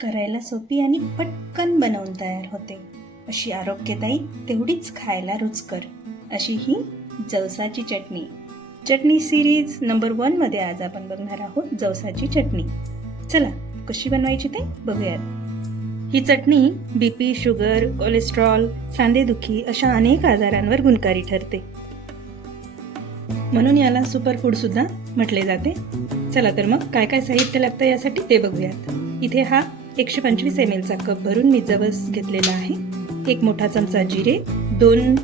करायला सोपी आणि पटकन बनवून तयार होते. अशी आरोग्यदायी तेवढीच खायला रुचकर. अशी ही जवसाची चटणी. चटणी सिरीज नंबर वनमध्ये आज आपण बघणार आहोत जवसाची चटणी. चला कशी बनवायची ते बघूयात. ही चटणी बीपी शुगर कोलेस्ट्रॉल सांधेदुखी अशा अनेक आजारांवर गुणकारी ठरते. म्हणून याला सुपरफूड सुद्धा म्हटले जाते. चला तर मग काय काय साहित्य लागतं यासाठी ते बघूयात. इथे हा एकशे पंचवीस एम एलचा कप भरून मी जवस घेतलेला आहे. एक मोठा चमचा जिरे दोन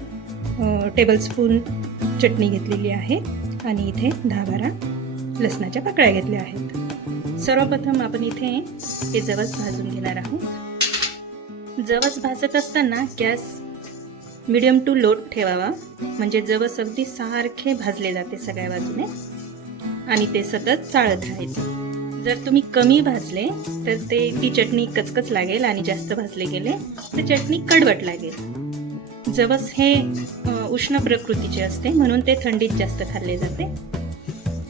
टेबलस्पून चटणी घेतलेली आहे आणि इथे दहा बारा लसणाच्या पाकळ्या घेतल्या आहेत. सर्वप्रथम आपण इथे हे जवस भाजून घेणार आहोत. जवस भाजत असताना गॅस मिडियम टू लो ठेवावा. म्हणजे जवस अगदी सारखे भाजले जाते सगळ्या बाजूने आणि ते सतत चाळत राहायचं. जर तुम्ही कमी भाजले तर ते ती चटणी कचकच लागेल आणि जास्त भाजले गेले तर चटणी कडवट लागेल. जवस हे उष्ण प्रकृतीचे असते म्हणून ते थंडीत जास्त खाल्ले जाते.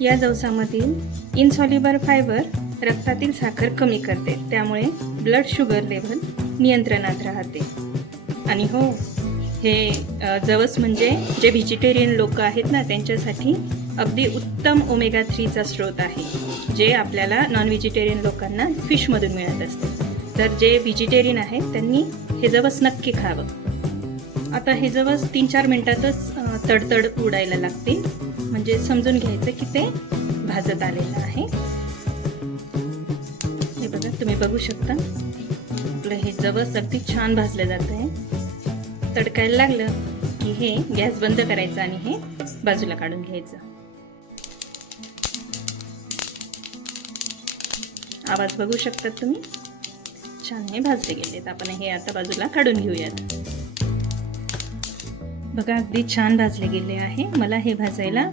या जवसामधील इन्सॉल्युबल फायबर रक्तातील साखर कमी करते त्यामुळे ब्लड शुगर लेव्हल नियंत्रणात राहते. आणि हो हे जवस म्हणजे जे व्हेजिटेरियन लोक आहेत ना त्यांच्यासाठी अगदी उत्तम ओमेगा थ्रीचा स्रोत आहे जे आपल्याला नॉन व्हेजिटेरियन लोकांना फिशमधून मिळत असते. तर जे व्हेजिटेरियन आहेत त्यांनी हे जवस नक्की खावं. आता हे जवस तीन चार मिनटातच तडतड उडायला लागते म्हणजे समजून घ्यायचं की ते भाजत आलेलं आहे. हे बघा तुम्ही बघू शकता. आपलं हे जवस अगदी छान भाजलं जात आहे. तडकायला लागलं की हे गॅस बंद करायचं आणि हे बाजूला काढून घ्यायचं. आवाज बघू शकतात तुम्ही? छान हे भाजले गेलेत. आपण हे आता बाजूला काढून घेऊयात. बघा अगदी छान भाजले गेले आहे. मला हे भाजायला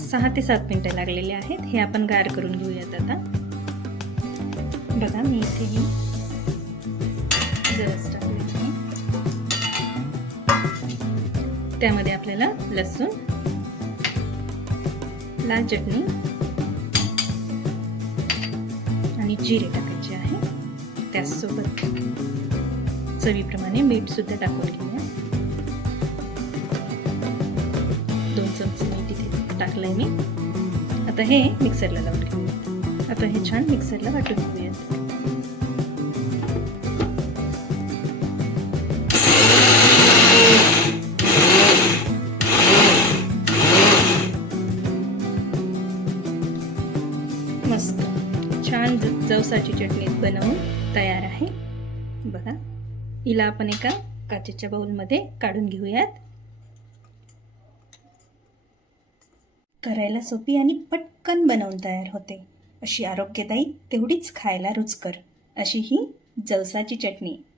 सहा ते सात मिनटं लागलेले आहेत. हे आपण गार करून घेऊयात आता. बघा मी इथे ही जवस त्यामध्ये आपल्याला लसूण लाल चटणी आणि जिरे टाकायचे आहे. त्याचसोबत चवीप्रमाणे मीठ सुद्धा टाकून घेऊया. दोन चमचे मीठ इथे टाकलंय मी. आता हे मिक्सरला लावून घेऊया. आता हे छान मिक्सरला वाटून घेऊयात. छान जवसाची चटणी बनवून तयार आहे. बघा हिला आपण एका काचेच्या बाऊलमध्ये काढून घेऊयात. करायला सोपी आणि पटकन बनवून तयार होते. अशी आरोग्यदायी तेवढीच खायला रुचकर अशी ही जवसाची चटणी.